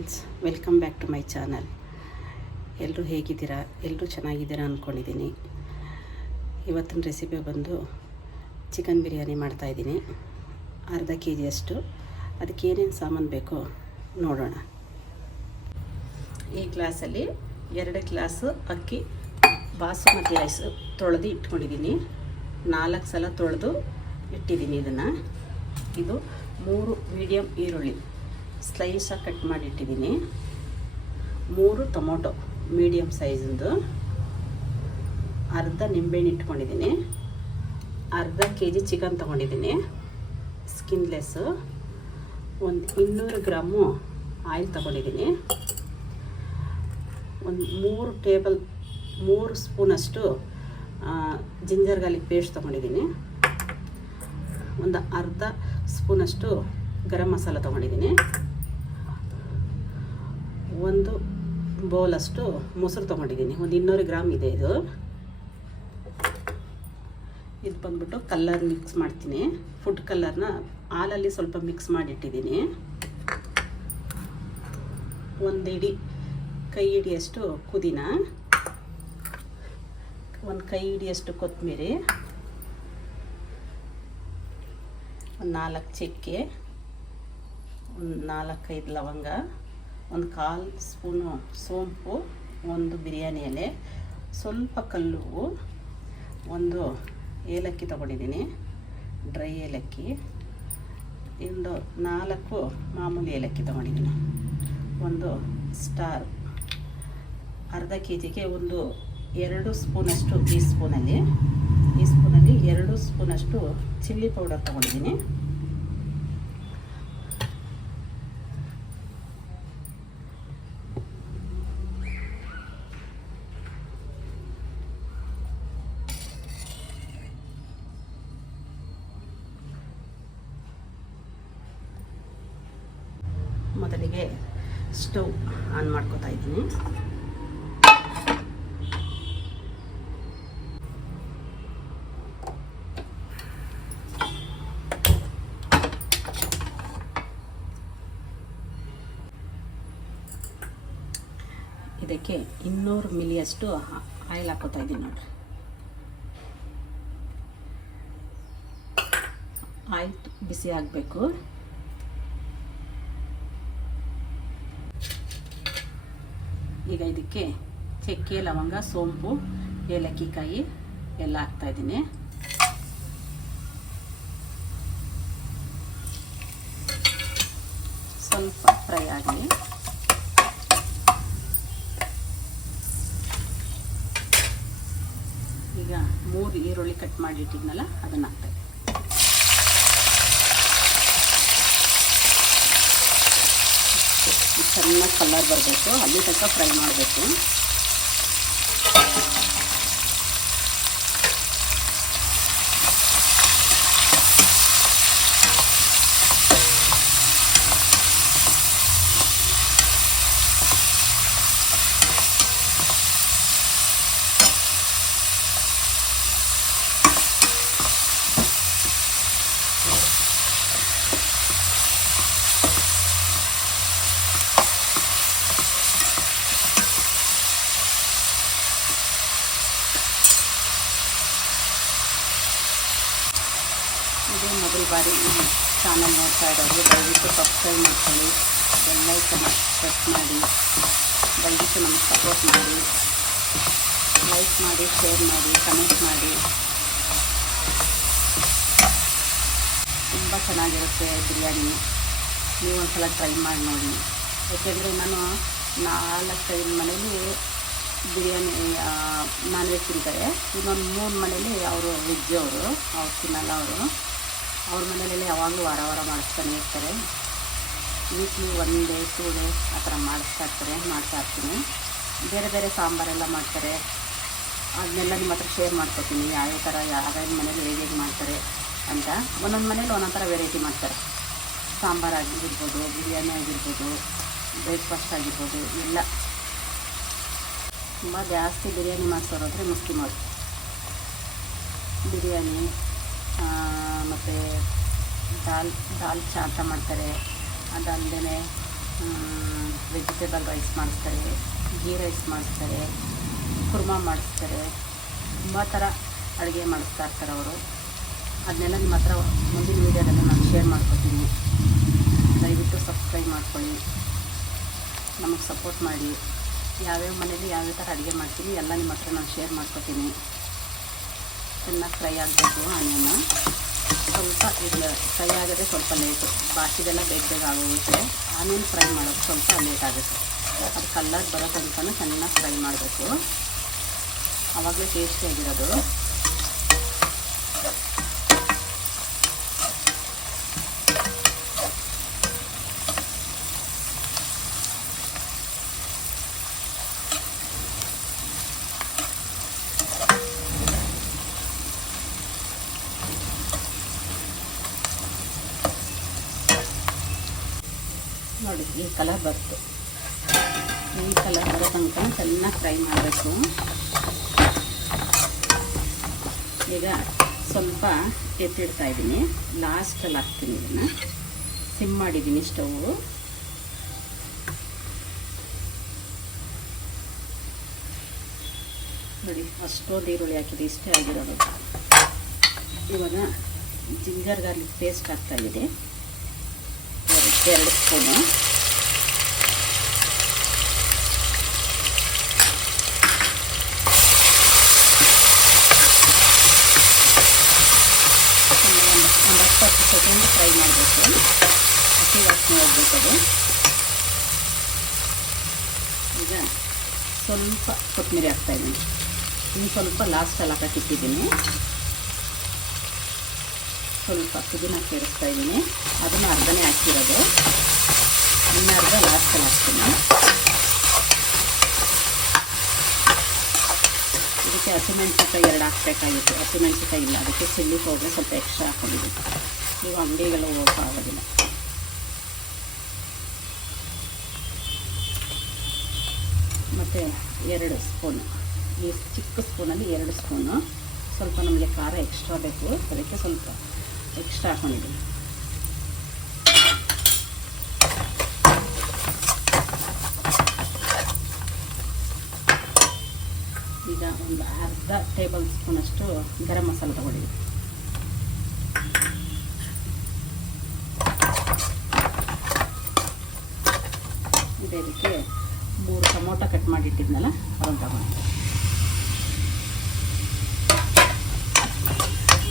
Friends, welcome back to my channel. ಎಲ್ಲರೂ ಹೇಗಿದ್ದೀರಾ? ಎಲ್ಲರೂ ಚೆನ್ನಾಗಿದ್ದೀರಾ ಅಂದ್ಕೊಂಡಿದ್ದೀನಿ. ಇವತ್ತಿನ ರೆಸಿಪಿ ಬಂದು ಚಿಕನ್ ಬಿರಿಯಾನಿ ಮಾಡ್ತಾಯಿದ್ದೀನಿ. ಅರ್ಧ ಕೆ ಜಿಯಷ್ಟು. ಅದಕ್ಕೆ ಏನೇನು ಸಾಮಾನು ಬೇಕೋ ನೋಡೋಣ. ಈ ಗ್ಲಾಸಲ್ಲಿ 2 ಗ್ಲಾಸು ಅಕ್ಕಿ ಬಾಸುಮತಿ ರೈಸು ತೊಳೆದು ಇಟ್ಕೊಂಡಿದ್ದೀನಿ. 4 ಸಲ ತೊಳೆದು ಇಟ್ಟಿದ್ದೀನಿ. ಇದು 3 ಮೀಡಿಯಮ್ ಈರುಳ್ಳಿ ಸ್ಲೈಸಾಗಿ ಕಟ್ ಮಾಡಿಟ್ಟಿದ್ದೀನಿ. 3 ಟೊಮೊಟೊ ಮೀಡಿಯಮ್ ಸೈಜಿಂದು. ಅರ್ಧ ನಿಂಬೆಹಣ್ಣು ಇಟ್ಕೊಂಡಿದ್ದೀನಿ. ಅರ್ಧ ಕೆ ಜಿ ಚಿಕನ್ ತೊಗೊಂಡಿದ್ದೀನಿ, ಸ್ಕಿನ್ಲೆಸ್ಸು. ಒಂದು 200 ಗ್ರಾಮು ಆಯಿಲ್ ತೊಗೊಂಡಿದ್ದೀನಿ. ಒಂದು 3 ಸ್ಪೂನಷ್ಟು ಜಿಂಜರ್ ಗಾರ್ಲಿಕ್ ಪೇಸ್ಟ್ ತೊಗೊಂಡಿದ್ದೀನಿ. ಒಂದು ಅರ್ಧ ಸ್ಪೂನಷ್ಟು ಗರಂ ಮಸಾಲ ತೊಗೊಂಡಿದ್ದೀನಿ. ಒಂದು ಬೌಲಷ್ಟು ಮೊಸರು ತೊಗೊಂಡಿದ್ದೀನಿ. ಒಂದು 200 ಗ್ರಾಮ್ ಇದೆ ಇದು. ಬಂದ್ಬಿಟ್ಟು ಕಲ್ಲರ್ ಮಿಕ್ಸ್ ಮಾಡ್ತೀನಿ. ಫುಡ್ ಕಲ್ಲರ್ನ ಹಾಲಲ್ಲಿ ಸ್ವಲ್ಪ ಮಿಕ್ಸ್ ಮಾಡಿಟ್ಟಿದ್ದೀನಿ. ಒಂದು ಕೈ ಹಿಡಿಯಷ್ಟು ಪುದೀನ, ಒಂದು ಕೈ ಹಿಡಿಯಷ್ಟು ಕೊತ್ತಂಬರಿ, ಒಂದು 4 ಚಕ್ಕೆ, ಒಂದು 4-5 ಲವಂಗ, ಒಂದು 1/4 ಸ್ಪೂನು ಸೋಂಪು, ಒಂದು ಬಿರಿಯಾನಿ ಎಲೆ, ಸ್ವಲ್ಪ ಕಲ್ಲುವು, ಒಂದು ಏಲಕ್ಕಿ ತೊಗೊಂಡಿದ್ದೀನಿ, ಡ್ರೈ ಏಲಕ್ಕಿ, ಒಂದು 4 ಮಾಮೂಲಿ ಏಲಕ್ಕಿ ತೊಗೊಂಡಿದ್ದೀನಿ, ಒಂದು ಸ್ಟಾರ್. ಅರ್ಧ ಕೆ ಜಿಗೆ ಒಂದು 2 ಸ್ಪೂನಷ್ಟು ಈ ಸ್ಪೂನಲ್ಲಿ 2 ಸ್ಪೂನಷ್ಟು ಚಿಲ್ಲಿ ಪೌಡರ್ ತೊಗೊಂಡಿದ್ದೀನಿ. ಮೊದಲಿಗೆ ಸ್ಟವ್ ಆನ್ ಮಾಡ್ಕೋತಾ ಇದ್ದೀನಿ. ಇದಕ್ಕೆ 200 ಮಿಲಿಯಷ್ಟು ಆಯಿಲ್ ಹಾಕೋತಾ ಇದ್ದೀನಿ ನೋಡಿರಿ. ಆಯಿಲ್ ಬಿಸಿ ಆಗಬೇಕು. ಈಗ ಇದಕ್ಕೆ ಚಕ್ಕೆ, ಲವಂಗ, ಸೋಂಪು, ಏಲಕ್ಕಿ ಕಾಯಿ ಎಲ್ಲ ಹಾಕ್ತಾಯಿದ್ದೀನಿ. ಸ್ವಲ್ಪ ಫ್ರೈ ಆಗಲಿ. ಈಗ 3 ಈರುಳ್ಳಿ ಕಟ್ ಮಾಡಿಟ್ಟಿದ್ನಲ್ಲ ಅದನ್ನು ಹಾಕ್ತಾಯಿದ್ದೀನಿ. ಚೆನ್ನಾಗಿ ಕಲರ್ ಬರಬೇಕು, ಅಲ್ಲಿ ತನಕ ಫ್ರೈ ಮಾಡಬೇಕು. ಇದೇ ಮೊದಲ ಬಾರಿ ಈ ಚಾನಲ್ ನೋಡ್ತಾ ಇರೋದು ದಯವಿಟ್ಟು ಸಬ್ಸ್ಕ್ರೈಬ್ ಮಾಡ್ಕೊಳ್ಳಿ, ಬೆಲ್ ಐಕನ್ ಪ್ರೆಸ್ ಮಾಡಿ, ದಯವಿಟ್ಟು ನಮಗೆ ಸಪೋರ್ಟ್ ಮಾಡಿ, ಲೈಕ್ ಮಾಡಿ, ಶೇರ್ ಮಾಡಿ, ಕಮೆಂಟ್ ಮಾಡಿ. ತುಂಬ ಚೆನ್ನಾಗಿರುತ್ತೆ ಬಿರಿಯಾನಿ. ನೀವು ಒಂದ್ಸಲ ಟ್ರೈ ಮಾಡಿ ನೋಡಿ. ಯಾಕೆಂದರೆ ನಾನು 4-5 ಮನೇಲಿ ಬಿರಿಯಾನಿ ನಾನ್ ವೆಜ್ ತಿಂತಾರೆ. ಇನ್ನೊಂದು 3 ಮನೇಲಿ ಅವರು ವೆಜ್, ಅವ್ರು ತಿನ್ನಲ್ಲ. ಅವ್ರ ಮನೆಯಲ್ಲಿ ಯಾವಾಗಲೂ ವಾರ ಮಾಡಿಸ್ತಾನೆ ಇರ್ತಾರೆ. ವೀಕ್ಲಿ 1 ಡೇ 2 ಡೇ ಆ ಥರ ಮಾಡ್ತಾ ಇರ್ತೀನಿ. ಬೇರೆ ಬೇರೆ ಸಾಂಬಾರೆಲ್ಲ ಮಾಡ್ತಾರೆ. ಅದನ್ನೆಲ್ಲ ನಿಮ್ಮ ಹತ್ರ ಶೇರ್ ಮಾಡ್ಕೊತೀನಿ. ಯಾವ್ಯಾವ ಥರ ಯಾವ್ಯಾವ ಮನೇಲಿ ಹೇಗೆ ಮಾಡ್ತಾರೆ ಅಂತ. ಒಂದೊಂದು ಮನೇಲಿ ಒಂದೊಂದು ಥರ ವೆರೈಟಿ ಮಾಡ್ತಾರೆ. ಸಾಂಬಾರು ಆಗಿರ್ಬೋದು, ಬಿರಿಯಾನಿ ಆಗಿರ್ಬೋದು, ಬ್ರೇಕ್ಫಾಸ್ಟ್ ಆಗಿರ್ಬೋದು, ಎಲ್ಲ ತುಂಬ ಜಾಸ್ತಿ ಬಿರಿಯಾನಿ ಮಾಡಿಸೋರಾದರೆ ಮುಸ್ಲಿಮರು. ಬಿರಿಯಾನಿ ಮತ್ತು ದಾಲ್ ಚಾ ಅಂತ ಮಾಡ್ತಾರೆ. ಅದಲ್ಲದೆ ವೆಜಿಟೇಬಲ್ ರೈಸ್ ಮಾಡಿಸ್ತಾರೆ, ಗೀ ರೈಸ್ ಮಾಡಿಸ್ತಾರೆ, ಕುರ್ಮಾ ಮಾಡಿಸ್ತಾರೆ, ತುಂಬ ಥರ ಅಡುಗೆ ಮಾಡಿಸ್ತಾ ಇರ್ತಾರೆ ಅವರು. ಅದನ್ನೆಲ್ಲ ನಿಮ್ಮ ಹತ್ರ ಮುಂದಿನ ವೀಡಿಯೋದಲ್ಲಿ ನಾನು ಶೇರ್ ಮಾಡ್ಕೊತೀನಿ. ದಯವಿಟ್ಟು ಸಬ್ಸ್ಕ್ರೈಬ್ ಮಾಡ್ಕೊಳ್ಳಿ, ನಮಗೆ ಸಪೋರ್ಟ್ ಮಾಡಿ. ಯಾವ್ಯಾವ ಮನೇಲಿ ಯಾವ್ಯಾವ ಥರ ಅಡುಗೆ ಮಾಡ್ತೀನಿ ಎಲ್ಲ ನಿಮ್ಮ ಹತ್ರ ನಾನು ಶೇರ್ ಮಾಡ್ಕೊತೀನಿ. ಚೆನ್ನಾಗಿ ಫ್ರೈ ಆಗಬೇಕು. ಆನಿಯನ್ನ ಸ್ವಲ್ಪ ಇದು ಫ್ರೈ ಆಗೋದೇ ಸ್ವಲ್ಪ ಲೇಟು, ಬಾಕಿದೆಲ್ಲ ಬೇಗ ಬೇಗ ಆಗೋಗುತ್ತೆ. ಆನಿಯನ್ ಫ್ರೈ ಮಾಡೋದು ಸ್ವಲ್ಪ ಲೇಟ್ ಆಗುತ್ತೆ. ಅದು ಕಲ್ಲರ್ ಬರೋ ತನಕ ಚೆನ್ನಾಗಿ ಫ್ರೈ ಮಾಡಬೇಕು, ಆವಾಗಲೇ ಟೇಸ್ಟಿಯಾಗಿರೋದು. ನೋಡಿ ಈ ಕಲರ್ ಬಂತು. ಈ ಕಲರ್ ಬರೋ ತನಕ ಚೆನ್ನಾಗಿ ಫ್ರೈ ಮಾಡಬೇಕು. ಈಗ ಸ್ವಲ್ಪ ಎತ್ತಿಡ್ತಾ ಇದ್ದೀನಿ, ಲಾಸ್ಟಲ್ಲಿ ಹಾಕ್ತೀನಿ. ಇದನ್ನು ಸಿಮ್ ಮಾಡಿದ್ದೀನಿ ಸ್ಟೌವು. ನೋಡಿ ಅಷ್ಟೊಂದು ಈರುಳ್ಳಿ ಹಾಕಿದೆ, ಇಷ್ಟೇ ಆಗಿರೋದು. ಇವಾಗ ಜಿಂಜರ್ ಗಾರ್ಲಿಕ್ ಪೇಸ್ಟ್ ಹಾಕ್ತಾಯಿದೆ, 2 ಸ್ಪೂನು. ಒಂದು 10 ಸೆಕೆಂಡ್ ಫ್ರೈ ಮಾಡಬೇಕು, ಹಸಿ ವಾಸನೆ ಹೋಗ್ಬೇಕದು. ಈಗ ಸ್ವಲ್ಪ ಕೊತ್ತಂಬರಿ ಹಾಕ್ತಾಯಿದ್ದೀನಿ. ಇನ್ನು ಸ್ವಲ್ಪ ಲಾಸ್ಟಲ್ಲಿ ಹಾಕಿಟ್ಟಿದ್ದೀನಿ. ಸ್ವಲ್ಪ ಪುದೀನ ಸೇರಿಸ್ತಾ ಇದ್ದೀನಿ, ಅದನ್ನು ಅರ್ಧನೇ ಹಾಕಿರೋದು, ಇನ್ನು ಅರ್ಧ ಲಾಸ್ಟಲ್ಲಿ ಹಾಕ್ತೀನಿ. ಇದಕ್ಕೆ ಹಸಿಮೆಣಸಿನ್ಕಾಯಿ 2 ಹಾಕಬೇಕಾಗಿತ್ತು, ಹಸಿಮೆಣಸಿನ್ಕಾಯಿ ಇಲ್ಲ, ಅದಕ್ಕೆ ಚಿಲ್ಲಿ ಪೌಡ್ರ್ ಸ್ವಲ್ಪ ಎಕ್ಸ್ಟ್ರಾ ಹಾಕೊಂಡಿದ್ದೀನಿ. ನೀವು ಅಂಗಡಿಗೆಲ್ಲ ಹೋಗೋಕ್ಕಾಗೋದಿಲ್ಲ. ಮತ್ತು 2 ಸ್ಪೂನು, ಈ ಚಿಕ್ಕ ಸ್ಪೂನಲ್ಲಿ 2 ಸ್ಪೂನು. ಸ್ವಲ್ಪ ನಮಗೆ ಖಾರ ಎಕ್ಸ್ಟ್ರಾ ಬೇಕು, ಅದಕ್ಕೆ ಸ್ವಲ್ಪ ಎಕ್ಸ್ಟ್ರಾ ಹಾಕೊಂಡಿದ್ದೀನಿ. ಈಗ ಒಂದು ಅರ್ಧ ಟೇಬಲ್ ಸ್ಪೂನಷ್ಟು ಗರಂ ಮಸಾಲೆ ತಗೊಂಡಿದ್ದೀನಿ. ಇದಕ್ಕೆ 3 ಟೊಮೊಟೊ ಕಟ್ ಮಾಡಿಟ್ಟಿದ್ನಲ್ಲ ಅದನ್ನು ತಗೊಂಡಿದ್ದೀನಿ.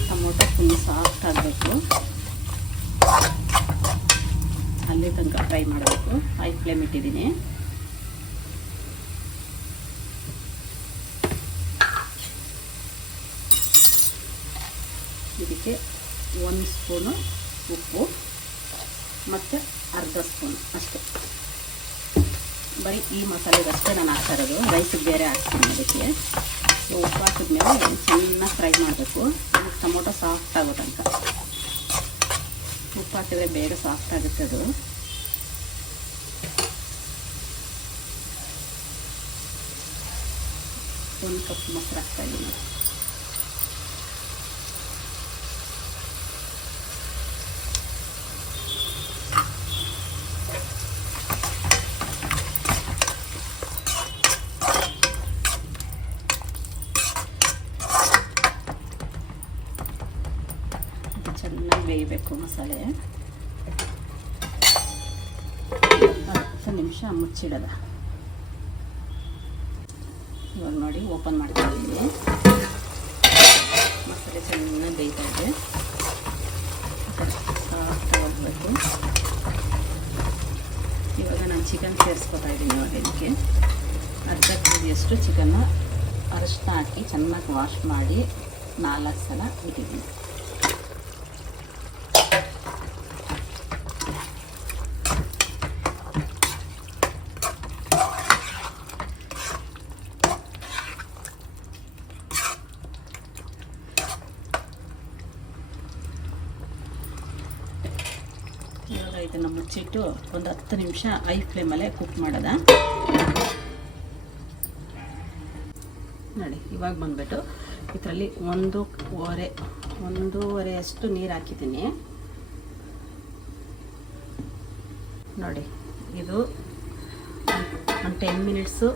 ಟೊಮೊಟೊ ಫುಲ್ ಸಾಫ್ಟ್ ಆಗಬೇಕು, ಅಲ್ಲಿ ತನಕ ಫ್ರೈ ಮಾಡಬೇಕು. ಹೈ ಫ್ಲೇಮ್ ಇಟ್ಟಿದ್ದೀನಿ. ಇದಕ್ಕೆ 1 ಸ್ಪೂನು ಉಪ್ಪು ಮತ್ತು ಅರ್ಧ ಸ್ಪೂನ್ ಅಷ್ಟೇ. ಬರೀ ಈ ಮಸಾಲೆಗಷ್ಟೇ ನಾನು ಹಾಕ್ತಾ ಇರೋದು, ರೈಸಿಗೆ ಬೇರೆ ಹಾಕ್ತೀನಿ. ಅದಕ್ಕೆ ಉಪ್ಪು ಹಾಕಿದ್ಮೇಲೆ ಚೆನ್ನಾಗಿ ಫ್ರೈ ಮಾಡಬೇಕು, ಟೊಮೊಟೊ ಸಾಫ್ಟ್ ಆಗೋ ತನಕ. ಉಪ್ಪು ಹಾಕಿದ್ರೆ ಬೇಗ ಸಾಫ್ಟ್ ಆಗುತ್ತೆ ಅದು. ಒಂದು ಕಪ್ ಮೊಸರು ಹಾಕ್ತಾಯಿದ್ದೀನಿ. ಚೆನ್ನಾಗಿ ಬೇಯಬೇಕು ಮಸಾಲೆ. 10 ನಿಮಿಷ ಮುಚ್ಚಿಡೋದ. ಇವಾಗ ನೋಡಿ ಓಪನ್ ಮಾಡ್ತಾಯಿದ್ದೀನಿ. ಮಸಾಲೆ ಚೆನ್ನಾಗಿ ಬೇಯ್ತಾ ಇದೆ, ಸಾಫ್ಟ್ ಹೋಗಬೇಕು. ಇವಾಗ ನಾನು ಚಿಕನ್ ಸೇರಿಸ್ಕೊತಾ ಇದ್ದೀನಿ. ಇವಾಗ ಇದಕ್ಕೆ ಅರ್ಧ ಕೆಜಿಯಷ್ಟು ಚಿಕನ್ನು ಅರಿಶಿನ ಹಾಕಿ ಚೆನ್ನಾಗಿ ವಾಶ್ ಮಾಡಿ 4 ಸಲ ಇಟ್ಟಿದ್ದೀನಿ. ಇವಾಗ ಇದನ್ನು ಮುಚ್ಚಿಟ್ಟು ಒಂದು 10 ನಿಮಿಷ ಹೈ ಫ್ಲೇಮಲ್ಲೇ ಕುಕ್ ಮಾಡೋದ. ನೋಡಿ ಇವಾಗ ಬಂದ್ಬಿಟ್ಟು ಇದರಲ್ಲಿ 1.5 ಅಷ್ಟು ನೀರು ಹಾಕಿದ್ದೀನಿ. ನೋಡಿ ಇದು ಒಂದು 10 ಮಿನಿಟ್ಸು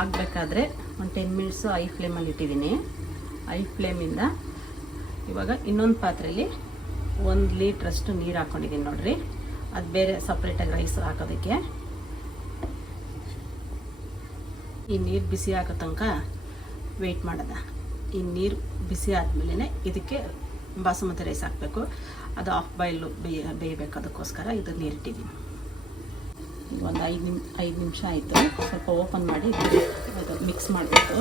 ಆಗಬೇಕಾದ್ರೆ ಒಂದು 10 ಮಿನಿಟ್ಸು ಐ ಫ್ಲೇಮಲ್ಲಿ ಇಟ್ಟಿದ್ದೀನಿ. ಐ ಫ್ಲೇಮಿಂದ ಇವಾಗ ಇನ್ನೊಂದು ಪಾತ್ರೆಯಲ್ಲಿ 1 ಲೀಟ್ರಷ್ಟು ನೀರು ಹಾಕ್ಕೊಂಡಿದ್ದೀನಿ ನೋಡಿರಿ. ಅದು ಬೇರೆ ಸಪ್ರೇಟಾಗಿ ರೈಸ್ ಹಾಕೋದಕ್ಕೆ. ಈ ನೀರು ಬಿಸಿ ಹಾಕೋ ತನಕ ವೆಯ್ಟ್ ಮಾಡೋದ. ಈ ನೀರು ಬಿಸಿ ಆದಮೇಲೆ ಇದಕ್ಕೆ ಬಾಸುಮತಿ ರೈಸ್ ಹಾಕಬೇಕು. ಅದು ಹಾಫ್ ಬಾಯ್ಲು ಬೇಯಬೇಕು, ಅದಕ್ಕೋಸ್ಕರ ಇದು ನೀರಿಟ್ಟಿದ್ದೀನಿ. ಈಗ ಒಂದು 5 ನಿಮಿಷ ಆಯಿತು. ಸ್ವಲ್ಪ ಓಪನ್ ಮಾಡಿ ಅದು ಮಿಕ್ಸ್ ಮಾಡಬೇಕು,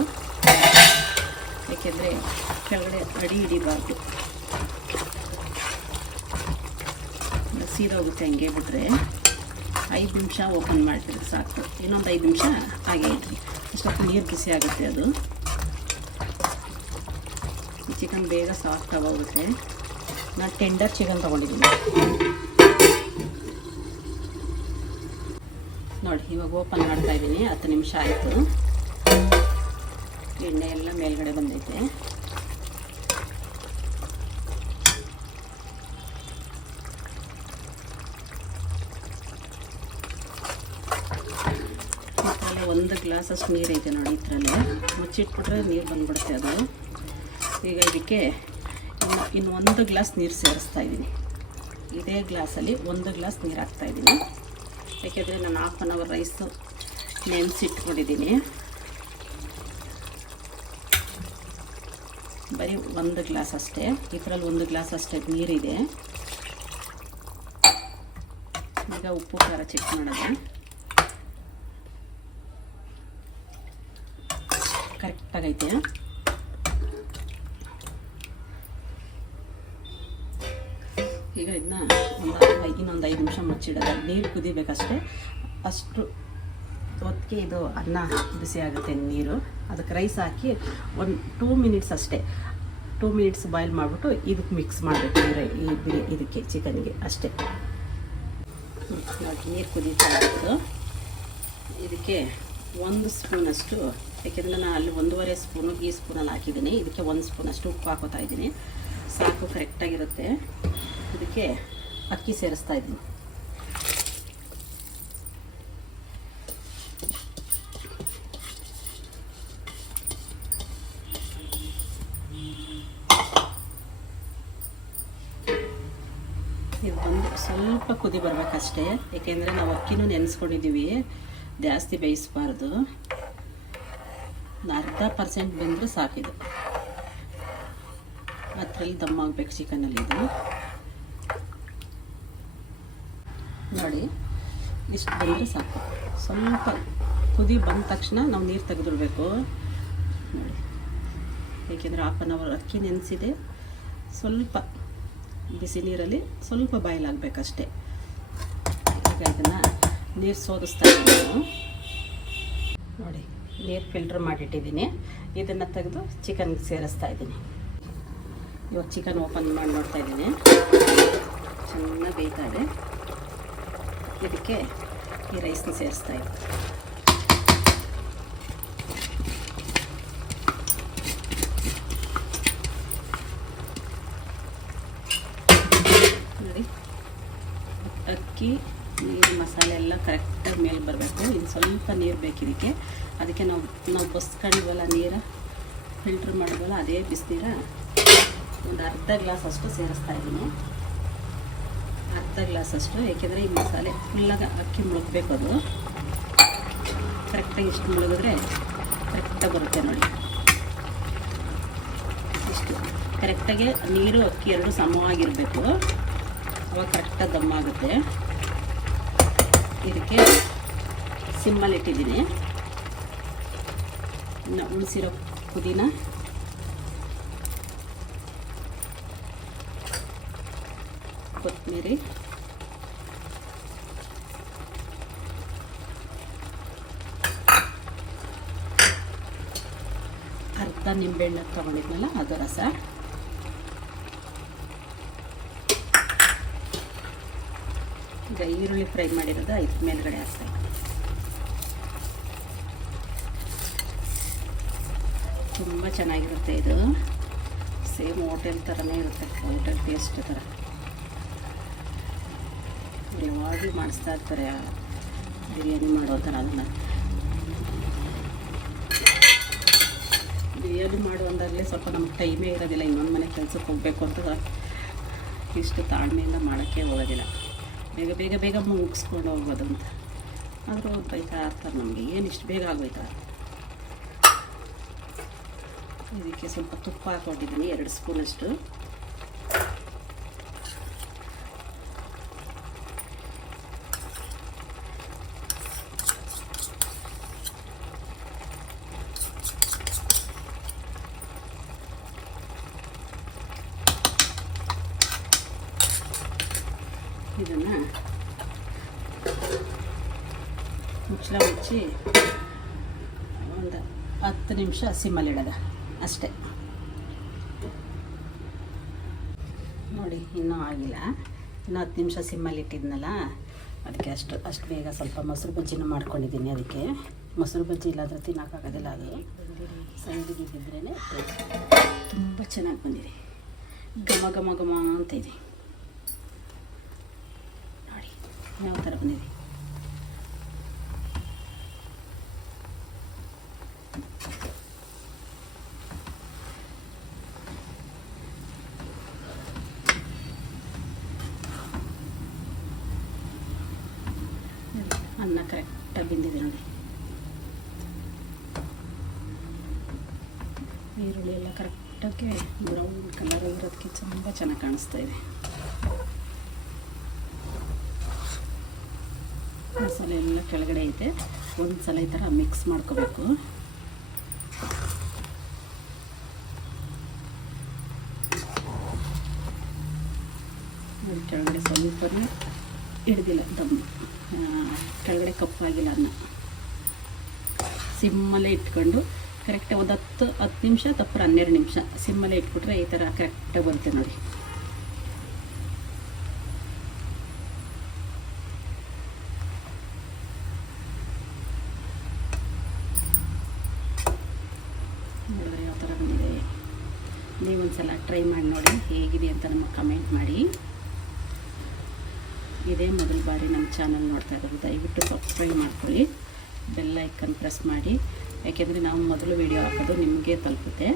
ಏಕೆಂದರೆ ಕೆಳಗಡೆ ಅಡಿ ಹಿಡಿಬಾರ್ದು, ಸೀದೋಗುತ್ತೆ. ಹಂಗೆ ಬಿಟ್ಟರೆ 5 ನಿಮಿಷ ಓಪನ್ ಮಾಡ್ತಿದ್ರೆ ಸಾಕು. ಇನ್ನೊಂದು 5 ನಿಮಿಷ ಹಾಗೆ ಇಟ್ರಿ, ಅಷ್ಟೊತ್ತು ನೀರು ಬಿಸಿ ಆಗುತ್ತೆ. ಅದು ಈ ಚಿಕನ್ ಬೇಗ ಸಾಫ್ಟ್ ಆಗೋಗುತ್ತೆ. ನಾನು ಟೆಂಡರ್ ಚಿಕನ್ ತೊಗೊಂಡಿದ್ದೀನಿ ನೋಡಿ. ಇವಾಗ ಓಪನ್ ಮಾಡ್ತಾ ಇದ್ದೀನಿ. 10 ನಿಮಿಷ ಆಯಿತು. ಎಣ್ಣೆ ಎಲ್ಲ ಮೇಲ್ಗಡೆ ಬಂದೈತೆ. ಇದರಲ್ಲಿ 1 ಗ್ಲಾಸಷ್ಟು ನೀರು ಐತೆ ನೋಡಿ. ಇದರಲ್ಲಿ ಮುಚ್ಚಿಟ್ಬಿಟ್ರೆ ನೀರು ಬಂದ್ಬಿಡುತ್ತೆ ಅದು. ಈಗ ಇದಕ್ಕೆ ಇನ್ನು 1 ಗ್ಲಾಸ್ ನೀರು ಸೇರಿಸ್ತಾ ಇದ್ದೀನಿ. ಇದೇ ಗ್ಲಾಸಲ್ಲಿ 1 ಗ್ಲಾಸ್ ನೀರು ಹಾಕ್ತಾಯಿದ್ದೀನಿ. ಯಾಕೆಂದರೆ ನಾನು ಹಾಫ್ ಆನ್ ಅವರ್ ರೈಸು ನೆನೆಸಿಟ್ಕೊಂಡಿದ್ದೀನಿ. ಬರೀ 1 ಗ್ಲಾಸ್ ಅಷ್ಟೇ. ಇದರಲ್ಲಿ 1 ಗ್ಲಾಸ್ ಅಷ್ಟೇ ನೀರಿದೆ. ಈಗ ಉಪ್ಪು ಖಾರ ಚೆಕ್ ಮಾಡೋದು. ಕರೆಕ್ಟಾಗೈತೆ. ಈಗ ಇದನ್ನ ಇನ್ನೊಂದು 5 ನಿಮಿಷ ಮುಚ್ಚಿಡೋದು. ನೀರು ಕುದಿಬೇಕಷ್ಟೇ. ಅಷ್ಟು ಹೊತ್ತಿಗೆ ಇದು ಅನ್ನ ಬಿಸಿ ಆಗುತ್ತೆ ನೀರು. ಅದಕ್ಕೆ ರೈಸ್ ಹಾಕಿ ಒಂದು 2 ಮಿನಿಟ್ಸ್ ಅಷ್ಟೇ, 2 ಮಿನಿಟ್ಸ್ ಬಾಯ್ಲ್ ಮಾಡಿಬಿಟ್ಟು ಇದಕ್ಕೆ ಮಿಕ್ಸ್ ಮಾಡಬೇಕು. ಇದಕ್ಕೆ ಚಿಕನ್ಗೆ ಅಷ್ಟೇ. ನೀರು ಕುದೀತಾ ಇತ್ತು. ಇದಕ್ಕೆ 1 ಸ್ಪೂನಷ್ಟು, ಯಾಕೆಂದರೆ ನಾನು ಅಲ್ಲಿ 1.5 ಸ್ಪೂನು ಈ ಸ್ಪೂನಲ್ಲಿ ಹಾಕಿದ್ದೀನಿ. ಇದಕ್ಕೆ 1 ಸ್ಪೂನಷ್ಟು ಉಪ್ಪು ಹಾಕೋತಾ ಇದ್ದೀನಿ. ಸಾಕು, ಕರೆಕ್ಟಾಗಿರುತ್ತೆ. ಇದಕ್ಕೆ ಅಕ್ಕಿ ಸೇರಿಸ್ತಾ ಇದ್ದೀನಿ. ಇದು ಬಂದು ಸ್ವಲ್ಪ ಕುದಿ ಬರಬೇಕಷ್ಟೇ. ಏಕೆಂದರೆ ನಾವು ಅಕ್ಕಿನೂ ನೆನೆಸ್ಕೊಂಡಿದ್ದೀವಿ, ಜಾಸ್ತಿ ಬೇಯಿಸಬಾರ್ದು. 40% ಬೆಂದರೆ ಸಾಕಿದು. ಅದರಲ್ಲಿ ದಮ್ ಆಗಬೇಕು ಚಿಕನಲ್ಲಿ. ಇದು ನೋಡಿ, ಇಷ್ಟು ಬಂದರೆ ಸಾಕು. ಸ್ವಲ್ಪ ಕುದಿ ಬಂದ ತಕ್ಷಣ ನಾವು ನೀರು ತೆಗೆದಿಡಬೇಕು ನೋಡಿ. ಏಕೆಂದರೆ ಹಾಫ್ ಆನ್ ಅವರ್ ಅಕ್ಕಿ ನೆನೆಸಿದೆ. ಸ್ವಲ್ಪ ಬಿಸಿ ನೀರಲ್ಲಿ ಸ್ವಲ್ಪ ಬಾಯ್ಲ್ ಆಗಬೇಕಷ್ಟೇ. ಈಗ ಇದನ್ನು ನೀರು ಸೋದಿಸ್ತಾ ಇದ್ದೀನಿ ನೋಡಿ. ನೀರು ಫಿಲ್ಟ್ರ್ ಮಾಡಿಟ್ಟಿದ್ದೀನಿ. ಇದನ್ನು ತೆಗೆದು ಚಿಕನ್ಗೆ ಸೇರಿಸ್ತಾ ಇದ್ದೀನಿ. ಇವಾಗ ಚಿಕನ್ ಓಪನ್ ಮಾಡಿ ನೋಡ್ತಾ ಇದ್ದೀನಿ. ಚೆನ್ನಾಗಿ ಬೇಯ್ತಾ ಇದೆ. ಇದಕ್ಕೆ ಈ ರೈಸ್ನ ಸೇರಿಸ್ತಾ ಇದ್ದೀನಿ. ನೋಡಿ, ಅಕ್ಕಿ ನೀರು ಮಸಾಲೆ ಎಲ್ಲ ಕರೆಕ್ಟಾಗಿ ಮೇಲೆ ಬರಬೇಕು. ಇನ್ನು ಸ್ವಲ್ಪ ನೀರು ಬೇಕು ಇದಕ್ಕೆ. ಅದಕ್ಕೆ ನಾವು ಬಸ್ಕೊಂಡಿವಲ್ಲ, ನೀರು ಫಿಲ್ಟ್ರ್ ಮಾಡಿದ್ವಲ್ಲ, ಅದೇ ಬಿಸಿನೀರ ಒಂದು ಅರ್ಧ ಗ್ಲಾಸ್ ಅಷ್ಟು ಸೇರಿಸ್ತಾ ಇದ್ದೀನಿ. ಅರ್ಧ ಗ್ಲಾಸ್ ಅಷ್ಟು, ಏಕೆಂದರೆ ಈ ಮಸಾಲೆ ಫುಲ್ಲಾಗಿ ಅಕ್ಕಿ ಮುಳುಗಬೇಕು. ಅದು ಕರೆಕ್ಟಾಗಿ ಇಷ್ಟು ಮುಳುಗಿದ್ರೆ ಕರೆಕ್ಟಾಗಿ ಬರುತ್ತೆ ನೋಡಿ. ಇಷ್ಟು ಕರೆಕ್ಟಾಗಿ ನೀರು ಅಕ್ಕಿ ಎರಡು ಸಮವಾಗಿರಬೇಕು. ಅವಾಗ ಕರೆಕ್ಟಾಗಿ ದಮ್ ಆಗುತ್ತೆ. ಇದಕ್ಕೆ ಸಿಮ್ಮಲ್ಲಿ ಇಟ್ಟಿದ್ದೀನಿ. ಇನ್ನು ಉಳಿಸಿರೋ ಪುದೀನ, ಕೊತ್ತಂಬರಿ, ಅರ್ಧ ನಿಂಬೆಹಣ್ಣು ತೊಗೊಂಡಿದ್ನಲ್ಲ ಅದು ರಸ, ಈಗ ಈರುಳ್ಳಿ ಫ್ರೈ ಮಾಡಿರೋದು ಇದ್ರ ಮೇಲ್ಗಡೆ ಹಾಕ್ತಾ ಇದ್ದೀನಿ. ತುಂಬ ಚೆನ್ನಾಗಿರುತ್ತೆ ಇದು. ಸೇಮ್ ಹೋಟೆಲ್ ಥರನೇ ಇರುತ್ತೆ, ಹೋಟೆಲ್ ಟೇಸ್ಟ್ ಥರ. ಯಾವಾಗಲೂ ಮಾಡಿಸ್ತಾ ಇರ್ತಾರೆ ಬಿರಿಯಾನಿ ಮಾಡೋ ಥರ ಅಲ್ಲ. ಬಿರಿಯಾನಿ ಮಾಡುವಂದಾಗಲೇ ಸ್ವಲ್ಪ ನಮ್ಗೆ ಟೈಮೇ ಇರೋದಿಲ್ಲ, ಇನ್ನೊಂದು ಮನೆ ಕೆಲಸಕ್ಕೆ ಹೋಗಬೇಕು ಅಂತ ಇಷ್ಟು ತಾಳ್ಮೆಯಿಂದ ಮಾಡೋಕ್ಕೆ ಹೋಗೋದಿಲ್ಲ. ಬೇಗ ಬೇಗ ಬೇಗ ಮುಗಿಸ್ಕೊಂಡು ಹೋಗ್ಬೋದು ಅಂತ. ಆದರೂ ಅವ್ರು ಬೈತಾ ಇರ್ತಾರೆ ನಮಗೆ, ಏನು ಇಷ್ಟು ಬೇಗ ಆಗೋಯ್ತಾ. ಇದಕ್ಕೆ ಸ್ವಲ್ಪ ತುಪ್ಪ ಹಾಕ್ಕೊಂಡಿದ್ದೀನಿ, 2 ಸ್ಪೂನಷ್ಟು. ಇದನ್ನು ಮುಚ್ಚಳ ಮುಚ್ಚಿ ಒಂದು 10 ನಿಮಿಷ ಸಿಮ್ಮಲ್ಲಿಡೋದ ಅಷ್ಟೇ. ನೋಡಿ ಇನ್ನೂ ಆಗಿಲ್ಲ, ಇನ್ನು 10 ನಿಮಿಷ ಸಿಮ್ಮಲ್ಲಿ ಇಟ್ಟಿದ್ನಲ್ಲ, ಅದಕ್ಕೆ ಅಷ್ಟು ಬೇಗ ಸ್ವಲ್ಪ ಮೊಸರು ಬಜ್ಜಿನೂ ಮಾಡ್ಕೊಂಡಿದ್ದೀನಿ. ಅದಕ್ಕೆ ಮೊಸರು ಬಜ್ಜಿ ಇಲ್ಲಾಂದರೆ ತಿನ್ನೋಕ್ಕಾಗೋದಿಲ್ಲ, ಅದು ಸೈಡಿಗೆ ಇದ್ದಿದ್ರೇ ತುಂಬ ಚೆನ್ನಾಗಿ ಬಂದಿದೆ, ಘಮ ಘಮ ಘಮ ಅಂತ ಇದೆ. ನೋಡಿ ಯಾವ ಥರ ಬಂದಿದೆ. ಅನ್ನ ಕರೆಕ್ಟಾಗಿ ಬೆಂದಿದೆ ನೋಡಿ. ಈರುಳ್ಳಿ ಎಲ್ಲ ಕರೆಕ್ಟಾಗಿ ಬ್ರೌನ್ ಕಲರ್ ಇರೋದಕ್ಕೆ ತುಂಬ ಚೆನ್ನಾಗಿ ಕಾಣಿಸ್ತಾ ಇದೆ. ಮಸಾಲೆ ಎಲ್ಲ ಕೆಳಗಡೆ ಐತೆ, ಒಂದು ಸಲ ಈ ಥರ ಮಿಕ್ಸ್ ಮಾಡ್ಕೋಬೇಕು. ಕೆಳಗಡೆ ಸ್ವಲ್ಪನೇ ಹಿಡ್ದಿಲ್ಲ ದಮ್ಮು, ಕೆಳಗಡೆ ಕಪ್ಪಾಗಿಲ್ಲ ಅನ್ನ. ಸಿಮ್ಮಲ್ಲೇ ಇಟ್ಕೊಂಡು ಕರೆಕ್ಟಾಗಿ ಒಂದು 10 ನಿಮಿಷ ತಪ್ಪರ 12 ನಿಮಿಷ ಸಿಮ್ಮಲ್ಲೇ ಇಟ್ಬಿಟ್ರೆ ಈ ಥರ ಕರೆಕ್ಟಾಗಿ ಬರುತ್ತೆ ನೋಡಿ. ನೋಡಿದ್ರೆ ಯಾವ ಥರ ಬಂದಿದೆ. ನೀವೊಂದ್ಸಲ ಟ್ರೈ ಮಾಡಿ ನೋಡಿ ಹೇಗಿದೆ ಅಂತ ನಮಗೆ ಕಮೆಂಟ್ ಮಾಡಿ. ಇದೇ ಮೊದಲ ಬಾರಿ ನಮ್ಮ ಚಾನಲ್ ನೋಡ್ತಾ ಇರೋದು, ದಯವಿಟ್ಟು ಸಬ್ಸ್ಕ್ರೈಬ್ ಮಾಡ್ಕೊಳ್ಳಿ, ಬೆಲ್ ಐಕನ್ ಪ್ರೆಸ್ ಮಾಡಿ, ಯಾಕೆಂದರೆ ನಾವು ಮೊದಲು ವಿಡಿಯೋ ಹಾಕೋದು ನಿಮಗೆ ತಲುಪುತ್ತೆ.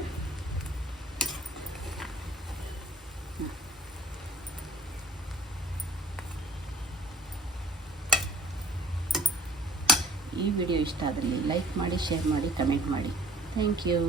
ಈ ವಿಡಿಯೋ ಇಷ್ಟ ಆದರೆ ಲೈಕ್ ಮಾಡಿ, ಶೇರ್ ಮಾಡಿ, ಕಮೆಂಟ್ ಮಾಡಿ. Thank you.